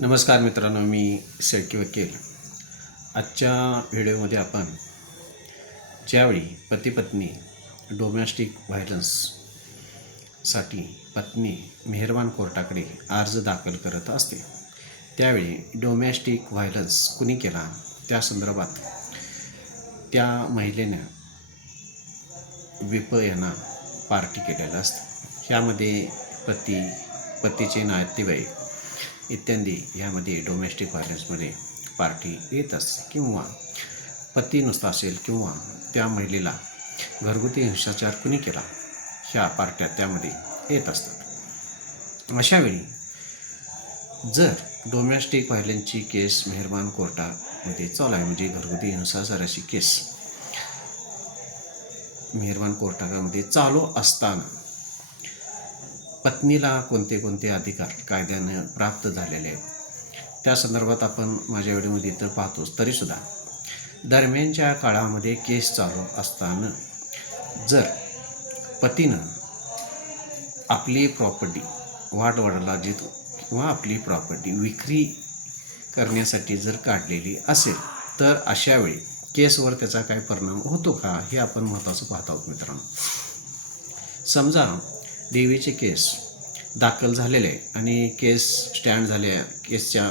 नमस्कार मित्रांनो मी शेळके वकील. आजच्या व्हिडिओमध्ये आपण ज्यावेळी पती पत्नी डोमॅस्टिक व्हायलन्ससाठी पत्नी मेहरबान कोर्टाकडे अर्ज दाखल करत असते त्यावेळी डोमॅस्टिक व्हायलन्स कुणी केला? त्या संदर्भात त्या महिलेनं विप यांना पार्टी केलेलं असतं. ह्यामध्ये पती पतीचे नातेवाईक इत्यादी यामध्ये डोमेस्टिक व्हायलन्समध्ये पार्टी येत असते किंवा पती नुसता असेल किंवा त्या महिलेला घरगुती हिंसाचार कुणी केला ह्या पार्ट्या त्यामध्ये येत असतात. अशावेळी जर डोमेस्टिक व्हायलन्सची केस मेहरबान कोर्टामध्ये चालू आहे म्हणजे घरगुती हिंसाचाराची केस मेहरबान कोर्टामध्ये चालू असताना पत्नीला कोणते कोणते अधिकार कायद्यानं प्राप्त झालेले आहेत? त्या संदर्भात आपण माझ्या व्हिडिओमध्ये तर पाहतोच. तरीसुद्धा दरम्यानच्या काळामध्ये केस चालू असताना जर पतीनं आपली प्रॉपर्टी वाटवडला जित किंवा आपली प्रॉपर्टी विक्री करण्यासाठी जर काढलेली असेल तर अशावेळी केसवर त्याचा काय परिणाम होतो का? हे आपण महत्त्वाचं पाहत आहोत मित्रांनो. समजा देवीचे केस दाखल झालेले आहे आणि केस स्टँड झाले आहे. केसच्या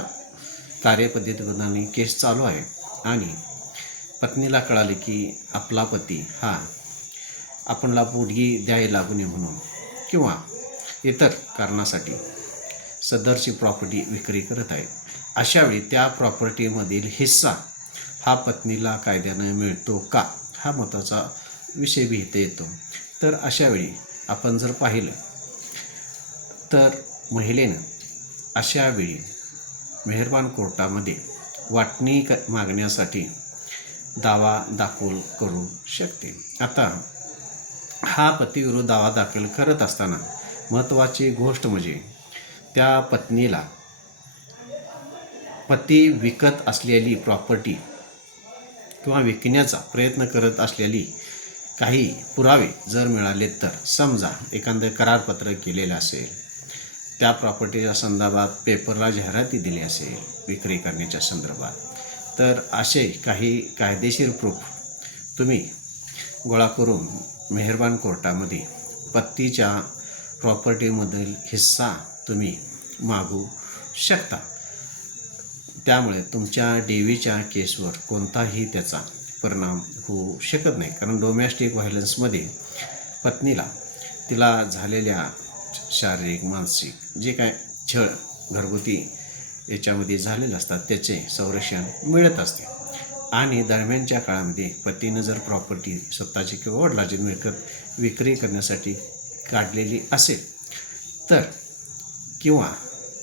कार्यपद्धतीप्रमाणे केस चालू आहे. आणि पत्नीला कळाले की आपला पती हा आपणला पोटगी द्यायला लागू नये म्हणून किंवा इतर कारणासाठी सदरची प्रॉपर्टी विक्री करत आहे. अशावेळी त्या प्रॉपर्टीमधील हिस्सा हा पत्नीला कायद्यानं मिळतो का हा महत्त्वाचा विषय बी इथे येतो. तर अशावेळी आपण जर पाहिलं तर महिलेनं अशा वेळी मेहरबान कोर्टामध्ये वाटणी क मागण्यासाठी दावा दाखल करू शकते. आता हा पतीविरुद्ध दावा दाखल करत असताना महत्त्वाची गोष्ट म्हणजे त्या पत्नीला पती विकत असलेली प्रॉपर्टी किंवा विकण्याचा प्रयत्न करत असलेली काही पुरावे जर मिळाले तर. समजा एखादं करारपत्र केलेलं असेल त्या प्रॉपर्टीच्या संदर्भात पेपरला जाहिराती दिली असेल विक्री करण्याच्या संदर्भात तर असे काही कायदेशीर प्रूफ तुम्ही गोळा करून मेहरबान कोर्टामध्ये पत्तीच्या प्रॉपर्टीमधील हिस्सा तुम्ही मागू शकता. त्यामुळे तुमच्या डेवीच्या केसवर कोणताही त्याचा परिणाम होऊ शकत नाही. कारण डोमॅस्टिक व्हायलन्समध्ये पत्नीला तिला झालेल्या शारीरिक मानसिक जे काय छळ घरगुती याच्यामध्ये झालेले असतात त्याचे संरक्षण मिळत असते. आणि दरम्यानच्या काळामध्ये पतीनं जर प्रॉपर्टी स्वतःची किंवा वडिलाची मिळकत विक्री करण्यासाठी काढलेली असेल तर किंवा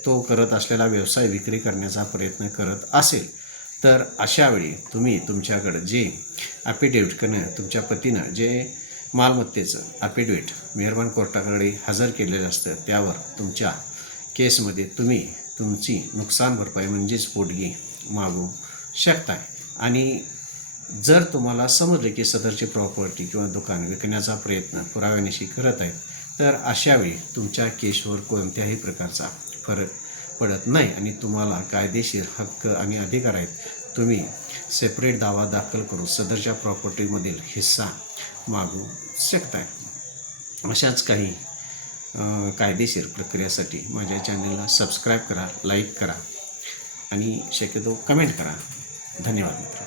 तो करत असलेला व्यवसाय विक्री करण्याचा प्रयत्न करत असेल तर अशावेळी तुम्ही तुमच्याकडं जे ॲफिडेविट करणं तुमच्या पतीनं जे मालमत्तेचं ॲफिडेविट मेहरबान कोर्टाकडे हजर केलेलं असतं त्यावर तुमच्या केसमध्ये तुम्ही तुमची नुकसान भरपाई म्हणजेच पोटगी मागू शकताय. आणि जर तुम्हाला समजलं की सदरची प्रॉपर्टी किंवा दुकान विकण्याचा प्रयत्न पुराव्यानिशी करत आहेत तर अशावेळी तुमच्या केसवर कोणत्याही प्रकारचा फरक पडत नाही आणि तुम्हाला कायदेशीर हक्क आणि अधिकार आहेत. तुम्ही सेपरेट दावा दाखल करून सदरच्या प्रॉपर्टीमधील हिस्सा मागू शकताय. अशाच काही कायदेशीर प्रक्रियासाठी माझ्या चॅनलला सबस्क्राईब करा लाईक करा आणि शक्यतो कमेंट करा. धन्यवाद मित्र